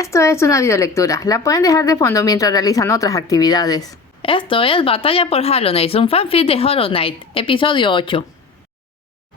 Esto es una videolectura, la pueden dejar de fondo mientras realizan otras actividades. Esto es Batalla por Hallownest, un fanfic de Hollow Knight, episodio 8.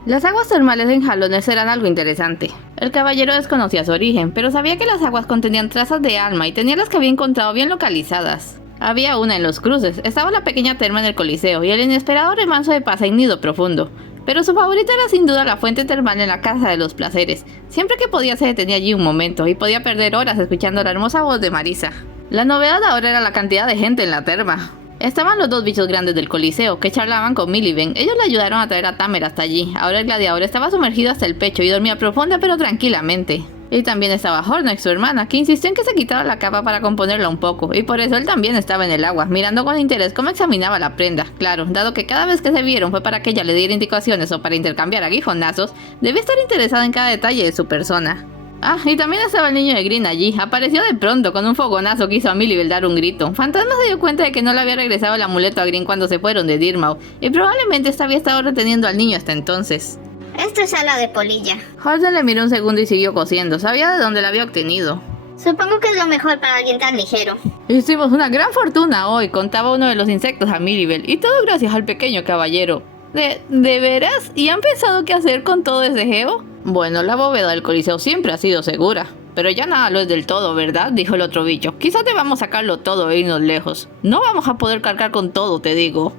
Las aguas termales en Hallownest eran algo interesante. El caballero desconocía su origen, pero sabía que las aguas contenían trazas de alma y tenía las que había encontrado bien localizadas. Había una en los cruces, estaba la pequeña terma en el Coliseo y el inesperado remanso de paz en Nido Profundo. Pero su favorita era sin duda la fuente termal en la Casa de los Placeres. Siempre que podía se detenía allí un momento y podía perder horas escuchando la hermosa voz de Marisa. La novedad ahora era la cantidad de gente en la terma. Estaban los dos bichos grandes del Coliseo, que charlaban con Miliben. Ellos le ayudaron a traer a Tamer hasta allí. Ahora el gladiador estaba sumergido hasta el pecho y dormía profunda pero tranquilamente. Y también estaba Hornet, su hermana, que insistió en que se quitara la capa para componerla un poco, y por eso él también estaba en el agua, mirando con interés cómo examinaba la prenda. Claro, dado que cada vez que se vieron fue para que ella le diera indicaciones o para intercambiar aguijonazos, debía estar interesada en cada detalle de su persona. Ah, y también estaba el niño de Green allí. Apareció de pronto con un fogonazo que hizo a Millie dar un grito. Fantasma se dio cuenta de que no le había regresado el amuleto a Green cuando se fueron de Dirmouth, y probablemente esta había estado reteniendo al niño hasta entonces. Esto es ala de polilla. Holden le miró un segundo y siguió cosiendo. Sabía de dónde la había obtenido. Supongo que es lo mejor para alguien tan ligero. Hicimos una gran fortuna hoy, contaba uno de los insectos a Mirabel, y todo gracias al pequeño caballero. ¿De veras? ¿Y han pensado qué hacer con todo ese geo? Bueno, la bóveda del Coliseo siempre ha sido segura. Pero ya nada lo es del todo, ¿verdad? Dijo el otro bicho. Quizás debamos sacarlo todo e irnos lejos. No vamos a poder cargar con todo, te digo.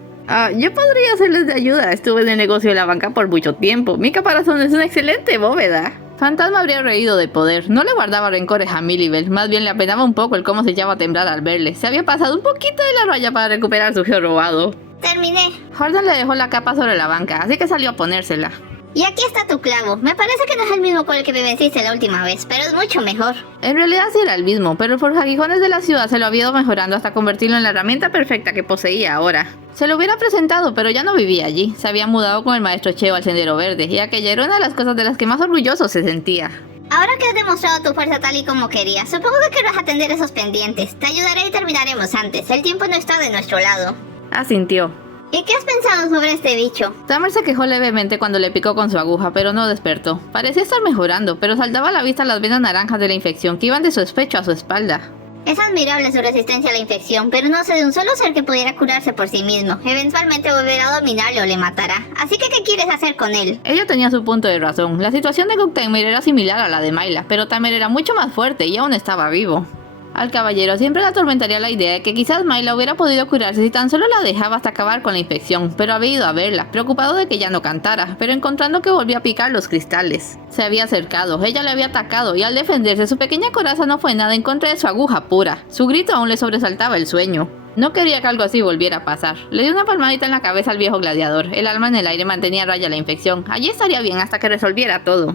Yo podría hacerles de ayuda. Estuve en el negocio de la banca por mucho tiempo. Mi caparazón es una excelente bóveda. Fantasma habría reído de poder. No le guardaba rencores a Milibel. Más bien le apenaba un poco el cómo se echaba a temblar al verle. Se había pasado un poquito de la raya para recuperar su geo robado. Terminé. Horton le dejó la capa sobre la banca, así que salió a ponérsela. Y aquí está tu clavo. Me parece que no es el mismo con el que me venciste la última vez, pero es mucho mejor. En realidad sí era el mismo, pero el forjaguijones de la ciudad se lo había ido mejorando hasta convertirlo en la herramienta perfecta que poseía ahora. Se lo hubiera presentado, pero ya no vivía allí. Se había mudado con el maestro Cheo al Sendero Verde, y aquella era una de las cosas de las que más orgulloso se sentía. Ahora que has demostrado tu fuerza tal y como querías, supongo que querrás atender esos pendientes. Te ayudaré y terminaremos antes. El tiempo no está de nuestro lado. Asintió. ¿Y qué has pensado sobre este bicho? Tamer se quejó levemente cuando le picó con su aguja, pero no despertó. Parecía estar mejorando, pero saltaba a la vista las venas naranjas de la infección que iban de su pecho a su espalda. Es admirable su resistencia a la infección, pero no sé de un solo ser que pudiera curarse por sí mismo. Eventualmente volverá a dominarlo o le matará. Así que, ¿qué quieres hacer con él? Ella tenía su punto de razón. La situación de Gugtaimer era similar a la de Mayla, pero Tamer era mucho más fuerte y aún estaba vivo. Al caballero siempre le atormentaría la idea de que quizás Mayla hubiera podido curarse si tan solo la dejaba hasta acabar con la infección, pero había ido a verla, preocupado de que ya no cantara, pero encontrando que volvía a picar los cristales. Se había acercado, ella le había atacado y al defenderse su pequeña coraza no fue nada en contra de su aguja pura. Su grito aún le sobresaltaba el sueño. No quería que algo así volviera a pasar. Le dio una palmadita en la cabeza al viejo gladiador. El alma en el aire mantenía a raya la infección. Allí estaría bien hasta que resolviera todo.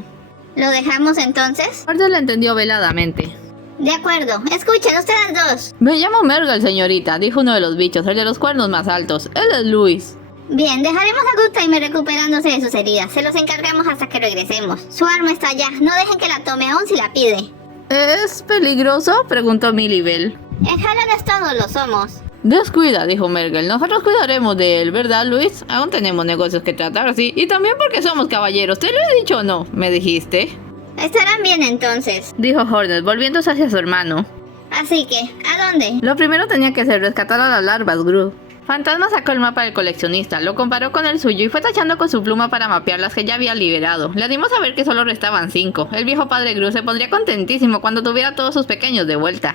¿Lo dejamos entonces? Horton la entendió veladamente. De acuerdo. Escuchen, ustedes dos. Me llamo Mergal, señorita, dijo uno de los bichos, el de los cuernos más altos. Él es Luis. Bien, dejaremos a Gugtaimer recuperándose de sus heridas. Se los encargamos hasta que regresemos. Su arma está allá. No dejen que la tome aún si la pide. ¿Es peligroso?, preguntó Milibel. En Hallownest todos lo somos. Descuida, dijo Mergal. Nosotros cuidaremos de él, ¿verdad, Luis? Aún tenemos negocios que tratar, sí. Y también porque somos caballeros. ¿Te lo he dicho o no? ¿Me dijiste? Estarán bien entonces, dijo Hornet, volviéndose hacia su hermano. Así que, ¿a dónde? Lo primero tenía que ser rescatar a las larvas, Gru. Fantasma sacó el mapa del coleccionista, lo comparó con el suyo y fue tachando con su pluma para mapear las que ya había liberado. Le dimos a ver que solo restaban 5. El viejo padre Gru se pondría contentísimo cuando tuviera a todos sus pequeños de vuelta.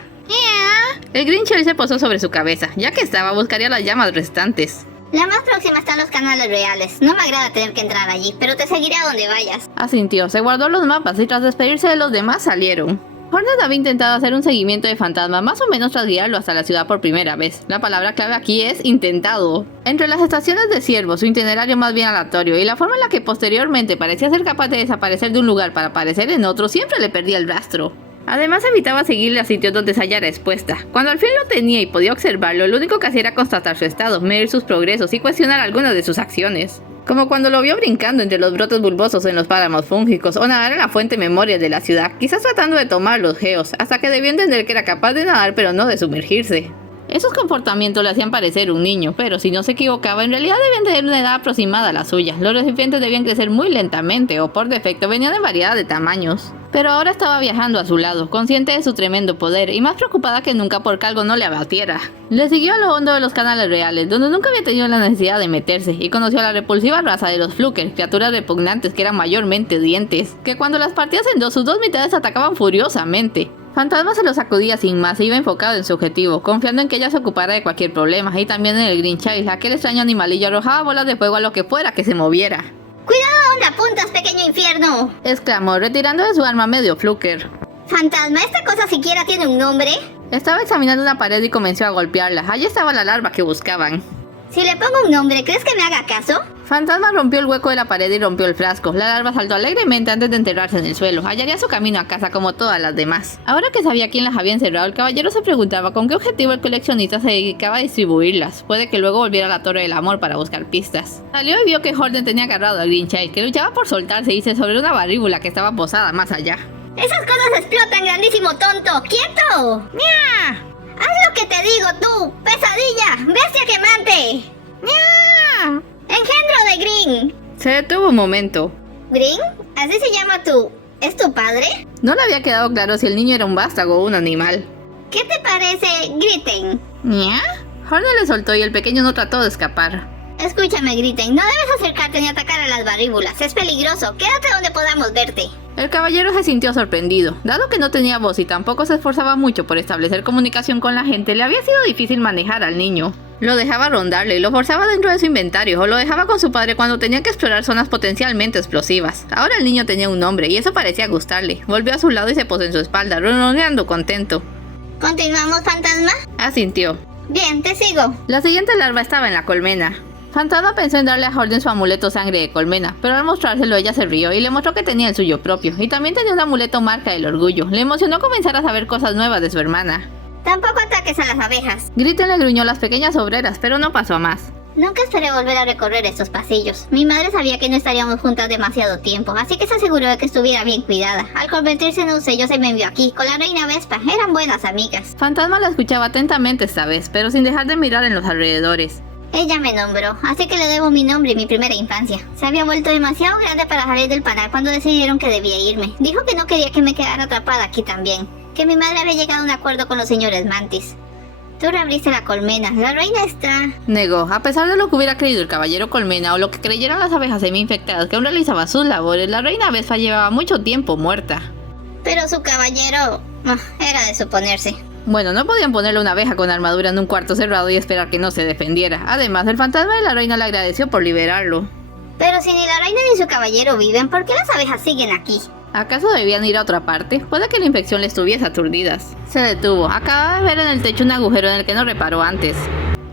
El Grinchell se posó sobre su cabeza. Ya que estaba, buscaría las llamas restantes. La más próxima están los canales reales. No me agrada tener que entrar allí, pero te seguiré a donde vayas. Asintió, se guardó los mapas y tras despedirse de los demás salieron. Hornet había intentado hacer un seguimiento de Fantasma, más o menos tras guiarlo hasta la ciudad por primera vez. La palabra clave aquí es intentado. Entre las estaciones de Ciervo, su itinerario más bien aleatorio y la forma en la que posteriormente parecía ser capaz de desaparecer de un lugar para aparecer en otro, siempre le perdía el rastro. Además evitaba seguirle a sitios donde se hallara expuesta. Cuando al fin lo tenía y podía observarlo, lo único que hacía era constatar su estado, medir sus progresos y cuestionar algunas de sus acciones. Como cuando lo vio brincando entre los brotes bulbosos en los páramos fúngicos o nadar en la fuente Memorias de la ciudad, quizás tratando de tomar los geos, hasta que debió entender que era capaz de nadar pero no de sumergirse. Esos comportamientos le hacían parecer un niño, pero si no se equivocaba, en realidad debían tener una edad aproximada a la suya. Los recipientes debían crecer muy lentamente o por defecto venían en variedad de tamaños. Pero ahora estaba viajando a su lado, consciente de su tremendo poder y más preocupada que nunca porque algo no le abatiera. Le siguió a lo hondo de los canales reales, donde nunca había tenido la necesidad de meterse, y conoció a la repulsiva raza de los Fluker, criaturas repugnantes que eran mayormente dientes, que cuando las partías en dos, sus dos mitades atacaban furiosamente. Fantasma se lo sacudía sin más e iba enfocado en su objetivo, confiando en que ella se ocupara de cualquier problema, y también en el Green Child, aquel extraño animalillo arrojaba bolas de fuego a lo que fuera que se moviera. ¡Cuidado a dónde apuntas, pequeño infierno! Exclamó, retirando de su arma medio Fluker. Fantasma, ¿esta cosa siquiera tiene un nombre? Estaba examinando una pared y comenzó a golpearla. Allí estaba la larva que buscaban. Si le pongo un nombre, ¿crees que me haga caso? Fantasma rompió el hueco de la pared y rompió el frasco. La larva saltó alegremente antes de enterrarse en el suelo. Hallaría su camino a casa como todas las demás. Ahora que sabía quién las había encerrado, el caballero se preguntaba con qué objetivo el coleccionista se dedicaba a distribuirlas. Puede que luego volviera a la Torre del Amor para buscar pistas. Salió y vio que Hornet tenía agarrado al Green Child, que luchaba por soltarse y irse sobre una barríbula que estaba posada más allá. ¡Esas cosas explotan, grandísimo tonto! ¡Quieto! ¡Nya! ¡Haz lo que te digo tú! ¡Pesadilla! ¡Bestia quemante! ¡Nya! ¡Engendro de Green! Se detuvo un momento. ¿Green? ¿Así se llama tú? ¿Es tu padre? No le había quedado claro si el niño era un vástago o un animal. ¿Qué te parece Gritten? ¿Nya? Hornet le soltó y el pequeño no trató de escapar. Escúchame, Gritten, no debes acercarte ni atacar a las barríbulas. Es peligroso. Quédate donde podamos verte. El caballero se sintió sorprendido. Dado que no tenía voz y tampoco se esforzaba mucho por establecer comunicación con la gente, le había sido difícil manejar al niño. Lo dejaba rondarle y lo forzaba dentro de su inventario, o lo dejaba con su padre cuando tenía que explorar zonas potencialmente explosivas. Ahora el niño tenía un nombre y eso parecía gustarle. Volvió a su lado y se posó en su espalda, ronroneando contento. ¿Continuamos, fantasma? Asintió. Bien, te sigo. La siguiente larva estaba en la colmena. Fantasma pensó en darle a Hornet su amuleto sangre de colmena, pero al mostrárselo ella se rió y le mostró que tenía el suyo propio, y también tenía un amuleto marca del orgullo. Le emocionó comenzar a saber cosas nuevas de su hermana. Tampoco ataques a las abejas. Gritten le gruñó las pequeñas obreras, pero no pasó a más. Nunca esperé volver a recorrer estos pasillos. Mi madre sabía que no estaríamos juntas demasiado tiempo, así que se aseguró de que estuviera bien cuidada. Al convertirse en un sello se me envió aquí, con la reina Vespa. Eran buenas amigas. Fantasma la escuchaba atentamente esta vez, pero sin dejar de mirar en los alrededores. Ella me nombró, así que le debo mi nombre y mi primera infancia. Se había vuelto demasiado grande para salir del panal cuando decidieron que debía irme. Dijo que no quería que me quedara atrapada aquí también, que mi madre había llegado a un acuerdo con los señores Mantis. Tú reabriste la colmena, la reina está... Negó, a pesar de lo que hubiera creído el caballero colmena o lo que creyeran las abejas semi-infectadas que aún realizaban sus labores, la reina Vespa llevaba mucho tiempo muerta. Pero su caballero... era de suponerse. Bueno, no podían ponerle una abeja con armadura en un cuarto cerrado y esperar que no se defendiera. Además, el fantasma de la reina le agradeció por liberarlo. Pero si ni la reina ni su caballero viven, ¿por qué las abejas siguen aquí? ¿Acaso debían ir a otra parte? Puede que la infección les tuviese aturdidas. Se detuvo. Acababa de ver en el techo un agujero en el que no reparó antes.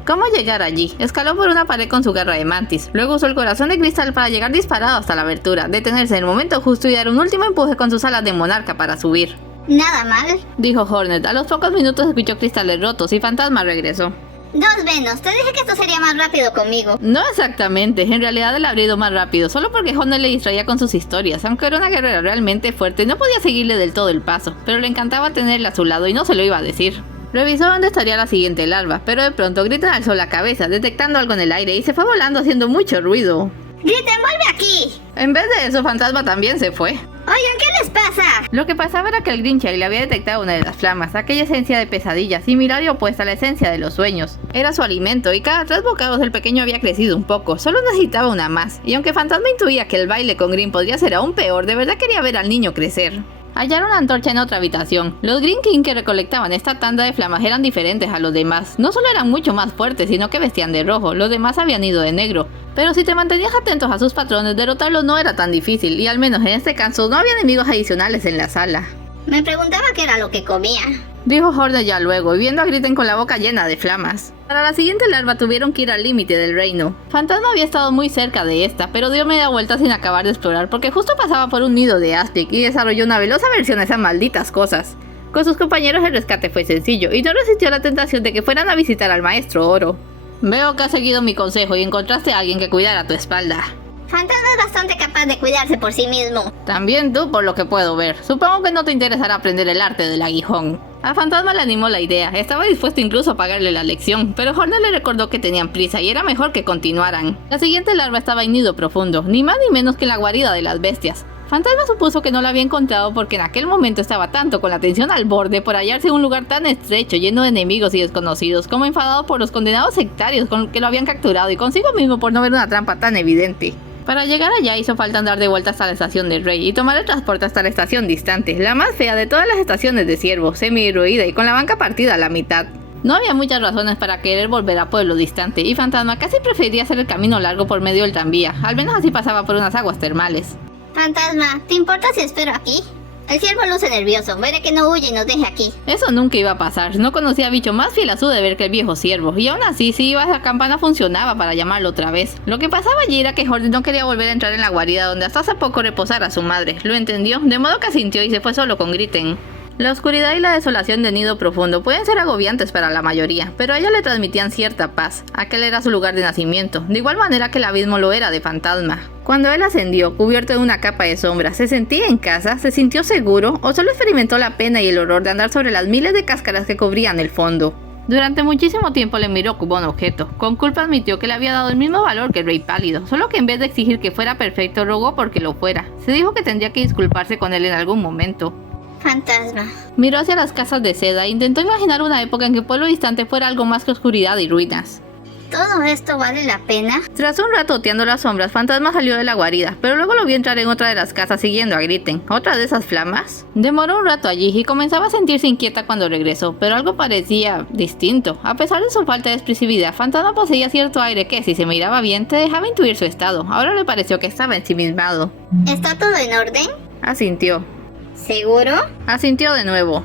¿Cómo llegar allí? Escaló por una pared con su garra de mantis. Luego usó el corazón de cristal para llegar disparado hasta la abertura, detenerse en el momento justo y dar un último empuje con sus alas de monarca para subir. Nada mal, dijo Hornet. A los pocos minutos escuchó cristales rotos y Fantasma regresó. 2 Venos, te dije que esto sería más rápido conmigo. No exactamente, en realidad él habría ido más rápido, solo porque Hornet le distraía con sus historias. Aunque era una guerrera realmente fuerte, no podía seguirle del todo el paso, pero le encantaba tenerla a su lado y no se lo iba a decir. Revisó dónde estaría la siguiente larva, pero de pronto Gritten alzó la cabeza, detectando algo en el aire y se fue volando haciendo mucho ruido. ¡Gritten, vuelve aquí! En vez de eso, Fantasma también se fue. Oigan, ¿qué les pasa? Lo que pasaba era que el Green Child le había detectado una de las flamas, aquella esencia de pesadilla, similar y opuesta a la esencia de los sueños. Era su alimento y cada 3 bocados el pequeño había crecido un poco, solo necesitaba una más. Y aunque Fantasma intuía que el baile con Green podría ser aún peor, de verdad quería ver al niño crecer. Hallaron la antorcha en otra habitación. Los Green King que recolectaban esta tanda de flamas eran diferentes a los demás. No solo eran mucho más fuertes, sino que vestían de rojo. Los demás habían ido de negro. Pero si te mantenías atentos a sus patrones, derrotarlos no era tan difícil. Y al menos en este caso no había enemigos adicionales en la sala. Me preguntaba qué era lo que comía, dijo Hornet ya luego, y viendo a Gritten con la boca llena de flamas. Para la siguiente larva tuvieron que ir al límite del reino. Fantasma había estado muy cerca de esta, pero dio media vuelta sin acabar de explorar porque justo pasaba por un nido de Aspic y desarrolló una veloz aversión a esas malditas cosas. Con sus compañeros el rescate fue sencillo y no resistió la tentación de que fueran a visitar al maestro Oro. Veo que has seguido mi consejo y encontraste a alguien que cuidara tu espalda. Fantasma es bastante capaz de cuidarse por sí mismo. También tú, por lo que puedo ver. Supongo que no te interesará aprender el arte del aguijón. A Fantasma le animó la idea, estaba dispuesto incluso a pagarle la lección, pero Hornet le recordó que tenían prisa y era mejor que continuaran. La siguiente larva estaba en Nido Profundo, ni más ni menos que en la guarida de las bestias. Fantasma supuso que no la había encontrado porque en aquel momento estaba tanto con la tensión al borde por hallarse en un lugar tan estrecho, lleno de enemigos y desconocidos, como enfadado por los condenados sectarios con los que lo habían capturado y consigo mismo por no ver una trampa tan evidente. Para llegar allá hizo falta andar de vuelta hasta la estación del rey y tomar el transporte hasta la estación distante, la más fea de todas las estaciones de Ciervo, semi-derruida y con la banca partida a la mitad. No había muchas razones para querer volver a Pueblo Distante y Fantasma casi prefería hacer el camino largo por medio del tranvía, al menos así pasaba por unas aguas termales. Fantasma, ¿te importa si espero aquí? El ciervo luce nervioso, veré que no huye y nos deje aquí. Eso nunca iba a pasar, no conocía a bicho más fiel a su deber que el viejo ciervo, y aún así si iba a la campana funcionaba para llamarlo otra vez. Lo que pasaba allí era que Hornet no quería volver a entrar en la guarida donde hasta hace poco reposara su madre, lo entendió, de modo que asintió y se fue solo con Gritten. La oscuridad y la desolación de Nido Profundo pueden ser agobiantes para la mayoría, pero a ella le transmitían cierta paz. Aquel era su lugar de nacimiento, de igual manera que el abismo lo era de Fantasma. Cuando él ascendió, cubierto de una capa de sombra, ¿se sentía en casa? ¿Se sintió seguro? ¿O solo experimentó la pena y el horror de andar sobre las miles de cáscaras que cubrían el fondo? Durante muchísimo tiempo le miró como un objeto. Con culpa admitió que le había dado el mismo valor que el Rey Pálido, solo que en vez de exigir que fuera perfecto, rogó porque lo fuera. Se dijo que tendría que disculparse con él en algún momento. Fantasma. Miró hacia las casas de seda e intentó imaginar una época en que Pueblo Distante fuera algo más que oscuridad y ruinas. ¿Todo esto vale la pena? Tras un rato oteando las sombras, Fantasma salió de la guarida, pero luego lo vio entrar en otra de las casas siguiendo a Gritten. ¿Otra de esas flamas? Demoró un rato allí y comenzaba a sentirse inquieta cuando regresó, pero algo parecía distinto. A pesar de su falta de expresividad, Fantasma poseía cierto aire que, si se miraba bien, te dejaba intuir su estado. Ahora le pareció que estaba ensimismado. ¿Está todo en orden? Asintió. ¿Seguro? Asintió de nuevo.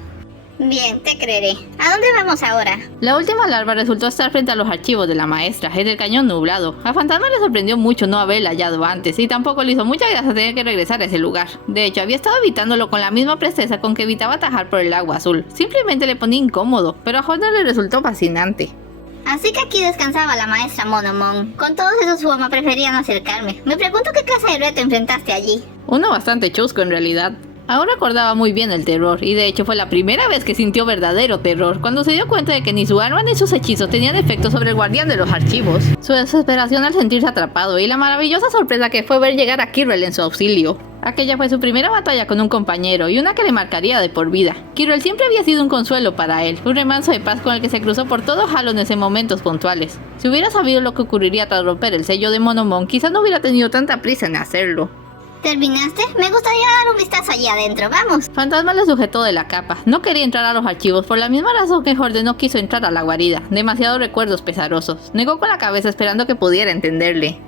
Bien, te creeré. ¿A dónde vamos ahora? La última larva resultó estar frente a los archivos de la maestra, en el cañón nublado. A Fantasma le sorprendió mucho no haberla hallado antes, y tampoco le hizo mucha gracia tener que regresar a ese lugar. De hecho, había estado evitándolo con la misma presteza con que evitaba atajar por el agua azul. Simplemente le ponía incómodo, pero a Hornet le resultó fascinante. Así que aquí descansaba la maestra Monomon. Con todos esos su mamá prefería no acercarme. Me pregunto qué clase de reto enfrentaste allí. Uno bastante chusco en realidad. Aún recordaba muy bien el terror, y de hecho fue la primera vez que sintió verdadero terror, cuando se dio cuenta de que ni su arma ni sus hechizos tenían efecto sobre el guardián de los archivos. Su desesperación al sentirse atrapado y la maravillosa sorpresa que fue ver llegar a Quirrell en su auxilio. Aquella fue su primera batalla con un compañero y una que le marcaría de por vida. Quirrell siempre había sido un consuelo para él, un remanso de paz con el que se cruzó por todo Hallownest en momentos puntuales. Si hubiera sabido lo que ocurriría tras romper el sello de Monomon, quizás no hubiera tenido tanta prisa en hacerlo. ¿Terminaste? Me gustaría dar un vistazo allí adentro, vamos. Fantasma le sujetó de la capa. No quería entrar a los archivos por la misma razón que Hornet no quiso entrar a la guarida. Demasiados recuerdos pesarosos. Negó con la cabeza esperando que pudiera entenderle.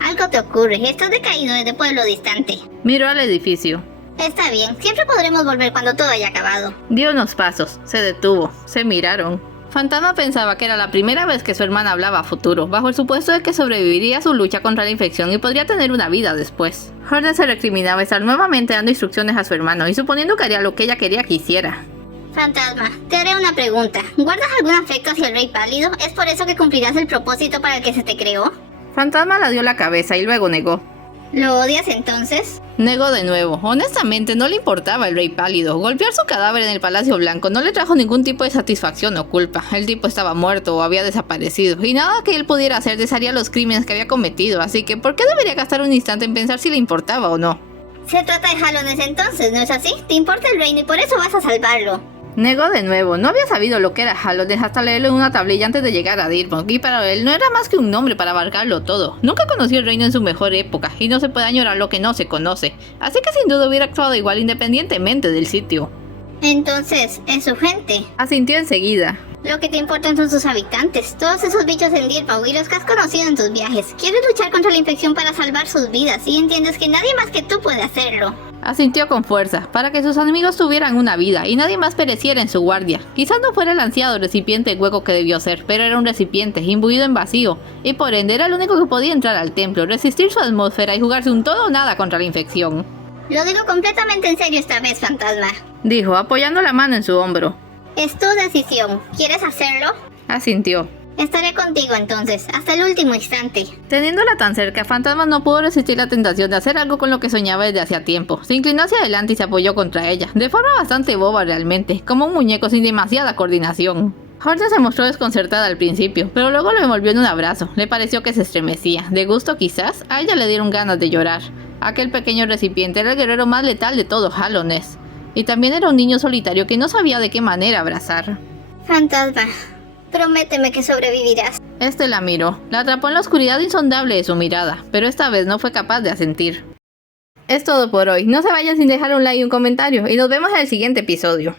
Algo te ocurre, estás decaído desde Pueblo Distante. Miró al edificio. Está bien, siempre podremos volver cuando todo haya acabado. Dio unos pasos, se detuvo, se miraron. Fantasma pensaba que era la primera vez que su hermana hablaba a futuro, bajo el supuesto de que sobreviviría a su lucha contra la infección y podría tener una vida después. Hornet se recriminaba estar nuevamente dando instrucciones a su hermano y suponiendo que haría lo que ella quería que hiciera. Fantasma, te haré una pregunta. ¿Guardas algún afecto hacia el Rey Pálido? ¿Es por eso que cumplirás el propósito para el que se te creó? Fantasma la dio la cabeza y luego negó. ¿Lo odias entonces? Negó de nuevo. Honestamente no le importaba el Rey Pálido. Golpear su cadáver en el Palacio Blanco no le trajo ningún tipo de satisfacción o culpa. El tipo estaba muerto o había desaparecido, y nada que él pudiera hacer desharía los crímenes que había cometido, así que ¿por qué debería gastar un instante en pensar si le importaba o no? Se trata de Hallownest entonces, ¿no es así? Te importa el reino y por eso vas a salvarlo. Negó de nuevo. No había sabido lo que era Hallownest hasta leerlo en una tablilla antes de llegar a Dirmont, y para él no era más que un nombre para abarcarlo todo. Nunca conoció el reino en su mejor época, y no se puede añorar lo que no se conoce, así que sin duda hubiera actuado igual independientemente del sitio. Entonces, ¿es su gente? Asintió enseguida. Lo que te importan son sus habitantes, todos esos bichos en Dirpaw y los que has conocido en tus viajes. Quieres luchar contra la infección para salvar sus vidas y entiendes que nadie más que tú puede hacerlo. Asintió con fuerza, para que sus enemigos tuvieran una vida y nadie más pereciera en su guardia. Quizás no fuera el ansiado recipiente hueco que debió ser, pero era un recipiente imbuido en vacío, y por ende era el único que podía entrar al templo, resistir su atmósfera y jugarse un todo o nada contra la infección. Lo digo completamente en serio esta vez, Fantasma. Dijo, apoyando la mano en su hombro. Es tu decisión. ¿Quieres hacerlo? Asintió. Estaré contigo entonces, hasta el último instante. Teniéndola tan cerca, Fantasma no pudo resistir la tentación de hacer algo con lo que soñaba desde hacía tiempo. Se inclinó hacia adelante y se apoyó contra ella, de forma bastante boba realmente, como un muñeco sin demasiada coordinación. Jorge se mostró desconcertada al principio, pero luego lo envolvió en un abrazo. Le pareció que se estremecía. De gusto quizás, a ella le dieron ganas de llorar. Aquel pequeño recipiente era el guerrero más letal de todo Hallownest. Y también era un niño solitario que no sabía de qué manera abrazar. Fantasma, prométeme que sobrevivirás. Este la miró. La atrapó en la oscuridad insondable de su mirada, pero esta vez no fue capaz de asentir. Es todo por hoy. No se vayan sin dejar un like y un comentario, y nos vemos en el siguiente episodio.